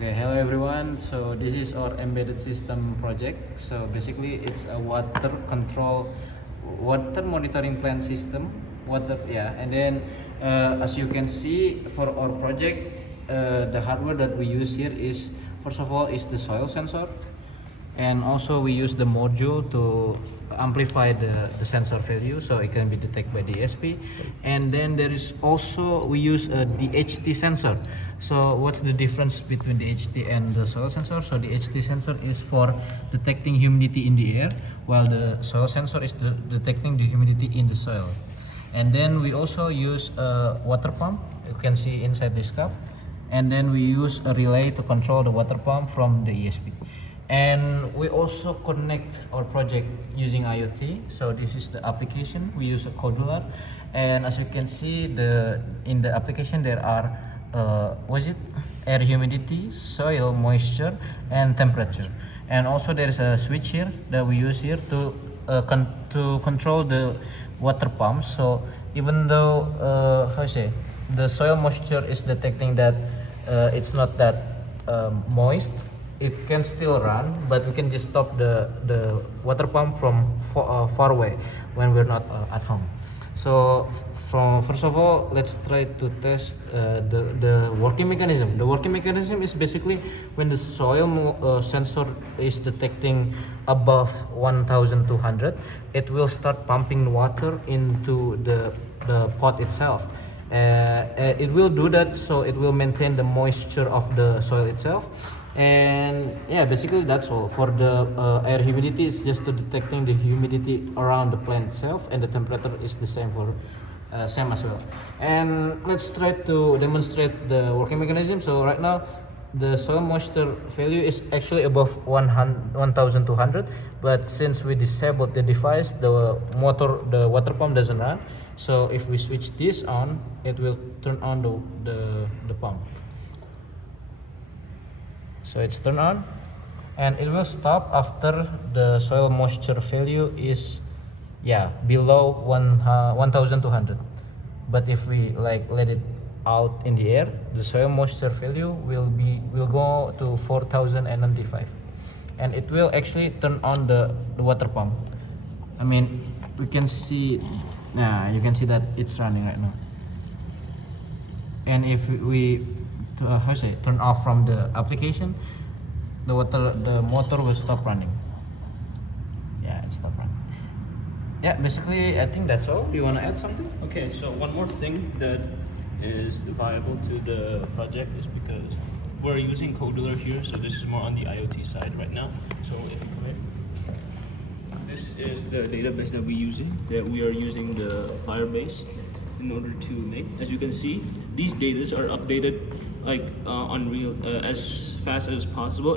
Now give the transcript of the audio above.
Okay, hello everyone. So this is our embedded system project. So basically it's a water monitoring plant system. And then as you can see for our project, the hardware that we use here is first of all is the soil sensor, and also we use the module to amplify the sensor value so it can be detected by the ESP. And then there is also we use a DHT sensor. So what's the difference between the HT and the soil sensor? So the HT sensor is for detecting humidity in the air, while the soil sensor is detecting the humidity in the soil. And then we also use a water pump, you can see inside this cup. And then we use a relay to control the water pump from the ESP. And we also connect our project using IoT. So this is the application. We use a Codular, and as you can see, in the application there are air humidity, soil moisture, and temperature. And also there is a switch here that we use here to control the water pump. So even though the soil moisture is detecting that it's not that moist, it can still run, but we can just stop the water pump from far away when we're not at home. So first of all, let's try to test the working mechanism. The working mechanism is basically when the soil sensor is detecting above 1200, it will start pumping water into the pot itself. It will do that so it will maintain the moisture of the soil itself. And yeah, basically that's all. For the air humidity, it's just to detecting the humidity around the plant itself, and the temperature is the same for same as well. And let's try to demonstrate the working mechanism. So right now the soil moisture value is actually above 1200, but since we disabled the device, the water pump doesn't run. So if we switch this on, it will turn on the pump. So it's turned on, and it will stop after the soil moisture value is below 1200. But if we let it out in the air, the soil moisture value will go to 4095, and it will actually turn on the water pump. I mean, we can see, you can see that it's running right now. And if we turn off from the application, the motor will stop running. Yeah, it stopped running. Yeah, basically I think that's all. Do you want to add something? Okay, so one more thing that is viable to the project is because we're using Codular here, so this is more on the IoT side right now. So if you come in, this is the database that we are using the Firebase in order to make. As you can see, these data are updated on real as fast as possible.